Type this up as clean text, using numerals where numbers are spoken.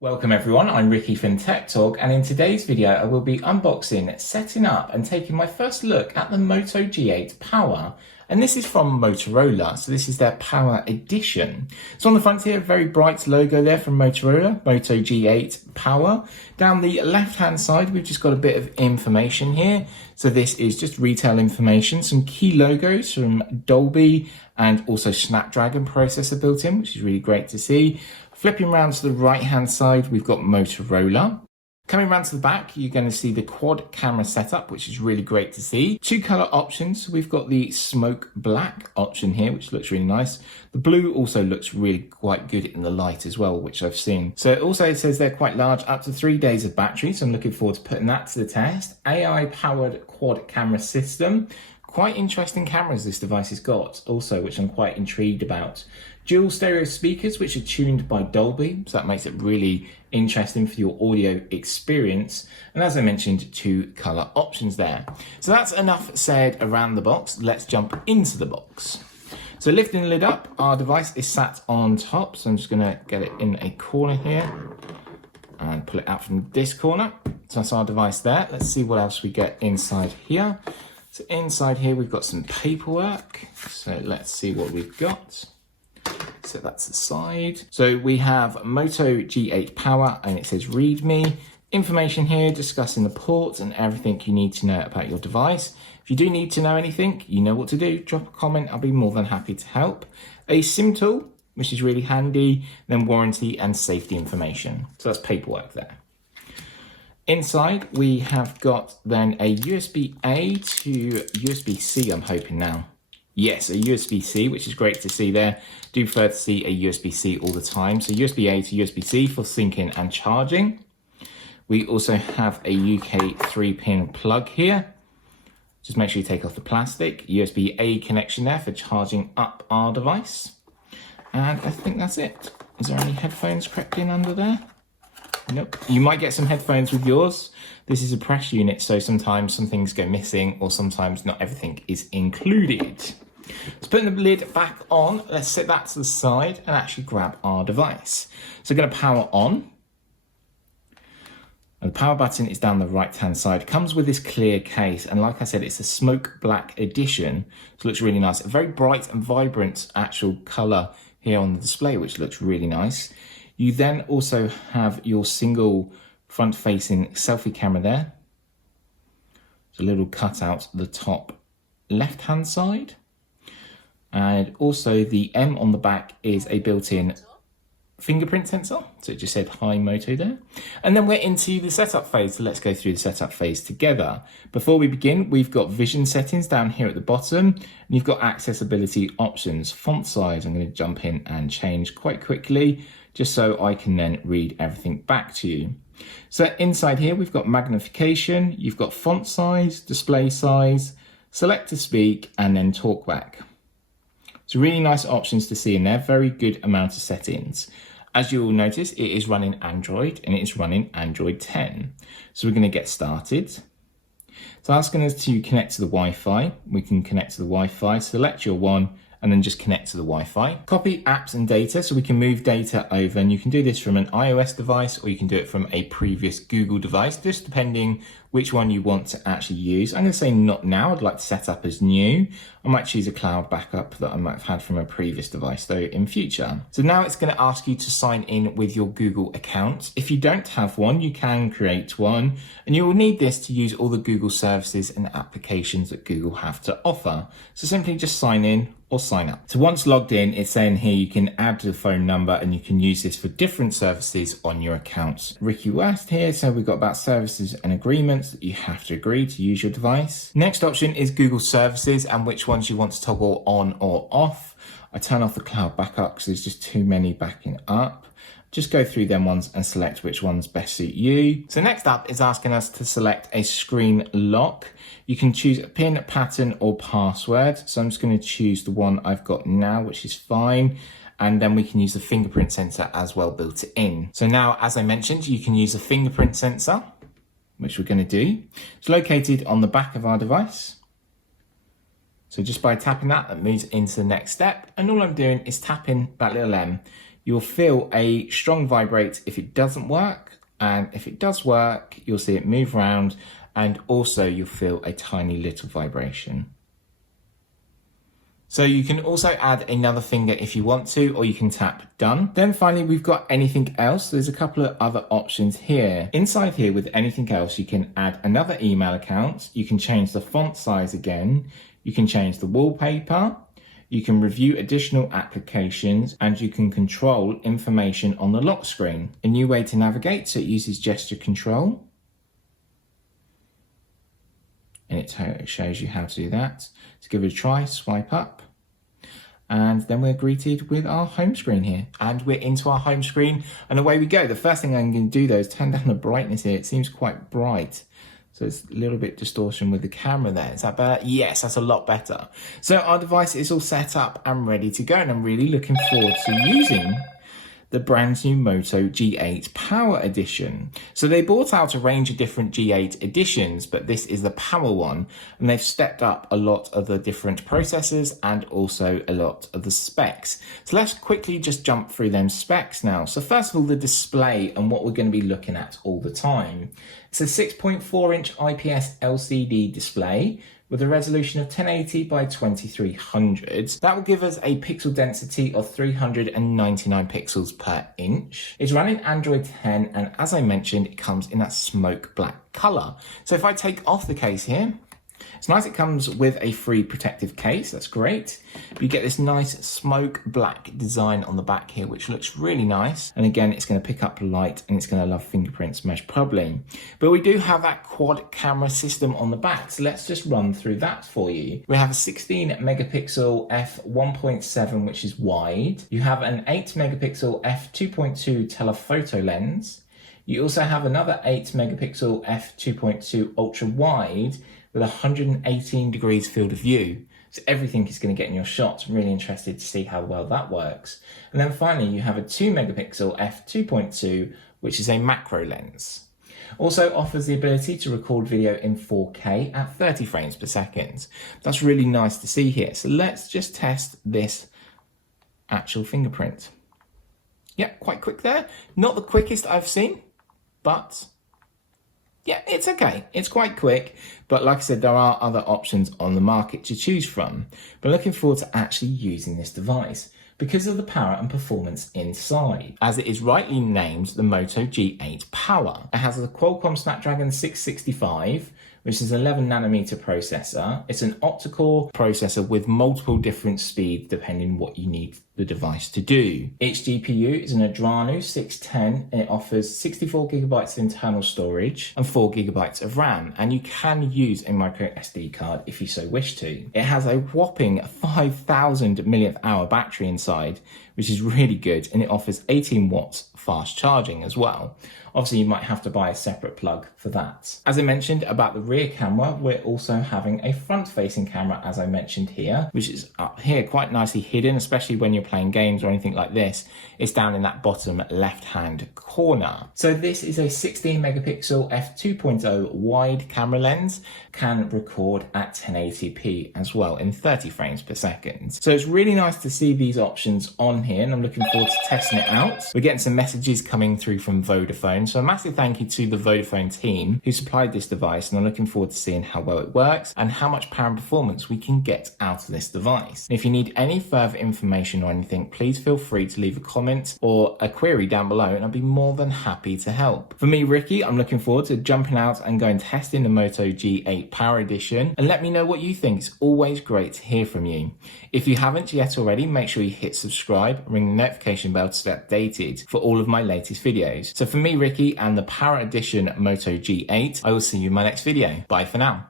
Welcome everyone, I'm Ricky from TechTalk, and in today's video I will be unboxing, setting up and taking my first look at the Moto G8 Power. And this is from Motorola, so this is their Power Edition. So on the front here, a very bright logo there from Motorola, Moto G8 Power. Down the left-hand side, we've just got a bit of information here. So this is just retail information, some key logos from Dolby and also Snapdragon processor built in, which is really great to see. Flipping around to the right-hand side, we've got Motorola. Coming around to the back, you're going to see the quad camera setup, which is really great to see. Two color options. We've got the smoke black option here, which looks really nice. The blue also looks really quite good in the light as well, which I've seen. So it also says they're quite large, up to 3 days of battery. So I'm looking forward to putting that to the test. AI powered quad camera system. Quite interesting cameras this device has got also, which I'm quite intrigued about. Dual stereo speakers, which are tuned by Dolby, so that makes it really interesting for your audio experience. And as I mentioned, two color options there. So that's enough said around the box. Let's jump into the box. So lifting the lid up, our device is sat on top. So I'm just gonna get it in a corner here and pull it out from this corner. So that's our device there. Let's see what else we get inside here. So inside here, we've got some paperwork. So let's see what we've got. So that's the side. So we have Moto G8 Power and it says read me. Information here discussing the ports and everything you need to know about your device. If you do need to know anything, you know what to do. Drop a comment, I'll be more than happy to help. A SIM tool, which is really handy. Then warranty and safety information. So that's paperwork there. Inside, we have got then a USB-A to USB-C, I'm hoping now. Yes, a USB-C, which is great to see there. Do prefer to see a USB-C all the time. So USB-A to USB-C for syncing and charging. We also have a UK 3-pin plug here. Just make sure you take off the plastic. USB-A connection there for charging up our device. And I think that's it. Is there any headphones crept in under there? Nope. You might get some headphones with yours. This is a press unit, so sometimes some things go missing or sometimes not everything is included. So putting the lid back on, let's set that to the side and actually grab our device. So we're going to power on. And the power button is down the right-hand side. It comes with this clear case, and like I said, it's a smoke black edition. So it looks really nice. A very bright and vibrant actual color here on the display, which looks really nice. You then also have your single front-facing selfie camera there. There's a little cutout at the top left-hand side. And also the M on the back is a built-in fingerprint sensor. So it just said hi Moto there. And then we're into the setup phase. So let's go through the setup phase together. Before we begin, we've got vision settings down here at the bottom. And you've got accessibility options. Font size, I'm going to jump in and change quite quickly, just so I can then read everything back to you. So inside here, we've got magnification, you've got font size, display size, select to speak, and then talk back. So really nice options to see in there, very good amount of settings. As you will notice, it is running Android and it is running Android 10. So we're going to get started. So asking us to connect to the Wi-Fi, we can connect to the Wi-Fi, select your one, and then just connect to the Wi-Fi. Copy apps and data, so we can move data over, and you can do this from an iOS device or you can do it from a previous Google device, just depending which one you want to actually use. I'm going to say not now, I'd like to set up as new. I might choose a cloud backup that I might have had from a previous device though in future. So now it's going to ask you to sign in with your Google account. If you don't have one, you can create one, and you will need this to use all the Google services and applications that Google have to offer. So simply just sign in or sign up. So once logged in, it's saying here you can add the phone number and you can use this for different services on your accounts. Ricky West here, so we've got about services and agreements that you have to agree to use your device. Next option is Google services and which ones you want to toggle on or off. I turn off the cloud backup because there's just too many backing up. Just go through them ones and select which ones best suit you. So next up is asking us to select a screen lock. You can choose a PIN, pattern, or password. So I'm just going to choose the one I've got now, which is fine. And then we can use the fingerprint sensor as well built in. So now, as I mentioned, you can use a fingerprint sensor, which we're going to do. It's located on the back of our device. So just by tapping that, that moves into the next step. And all I'm doing is tapping that little M. You'll feel a strong vibrate if it doesn't work, and if it does work, you'll see it move around, and also you'll feel a tiny little vibration. So you can also add another finger if you want to, or you can tap done. Then finally, we've got anything else. There's a couple of other options here. Inside here with anything else, you can add another email account. You can change the font size again. You can change the wallpaper. You can review additional applications, and you can control information on the lock screen. A new way to navigate, so it uses gesture control. And it shows you how to do that. So give it a try, swipe up, and then we're greeted with our home screen here. And we're into our home screen, and away we go. The first thing I'm going to do though is turn down the brightness here. It seems quite bright. So it's a little bit distortion with the camera there. Is that better? Yes, that's a lot better. So our device is all set up and ready to go, and I'm really looking forward to using the brand new Moto G8 Power Edition. So they brought out a range of different G8 editions, but this is the Power one, and they've stepped up a lot of the different processors and also a lot of the specs. So let's quickly just jump through them specs now. So first of all, the display and what we're going to be looking at all the time. It's a 6.4-inch IPS LCD display with a resolution of 1080 by 2300. That will give us a pixel density of 399 pixels per inch. It's running Android 10, and as I mentioned, it comes in that smoke black color. So if I take off the case here, it's nice. It comes with a free protective case. That's great. You get this nice smoke black design on the back here, which looks really nice. And again, it's going to pick up light, and it's going to love fingerprints most probably. But we do have that quad camera system on the back. So let's just run through that for you. We have a 16 megapixel f1.7, which is wide. You have an 8 megapixel f2.2 telephoto lens. You also have another 8 megapixel f2.2 ultra wide with 118 degrees field of view. So everything is going to get in your shots. I'm really interested to see how well that works. And then finally, you have a 2 megapixel f2.2, which is a macro lens. Also offers the ability to record video in 4K at 30 frames per second. That's really nice to see here. So let's just test this actual fingerprint. Yeah, quite quick there. Not the quickest I've seen, but yeah, it's okay. It's quite quick, but like I said, there are other options on the market to choose from. But looking forward to actually using this device because of the power and performance inside. As it is rightly named the Moto G8 Power. It has a Qualcomm Snapdragon 665, which is an 11 nanometer processor. It's an octa-core processor with multiple different speeds depending on what you need the device to do. Its GPU is an Adreno 610, and it offers 64 gigabytes of internal storage and 4 gigabytes of RAM, and you can use a micro SD card if you so wish to. It has a whopping 5,000 millionth hour battery inside, which is really good, and it offers 18 watts fast charging as well. Obviously, you might have to buy a separate plug for that. As I mentioned about the rear camera, we're also having a front-facing camera, as I mentioned here, which is up here quite nicely hidden, especially when you're playing games or anything like this. It's down in that bottom left-hand corner. So this is a 16 megapixel f2.0 wide camera lens, can record at 1080p as well in 30 frames per second. So it's really nice to see these options on here, and I'm looking forward to testing it out. We're getting some messages coming through from Vodafone, so a massive thank you to the Vodafone team who supplied this device, and I'm looking forward to seeing how well it works and how much power and performance we can get out of this device. And if you need any further information or anything, please feel free to leave a comment or a query down below, and I'll be more than happy to help. For me, Ricky, I'm looking forward to jumping out and going testing the Moto G8 Power Edition, and let me know what you think. It's always great to hear from you. If you haven't yet already, make sure you hit subscribe and ring the notification bell to stay updated for all of my latest videos. So for me, Ricky, and the Power Edition Moto G8, I will see you in my next video. Bye for now.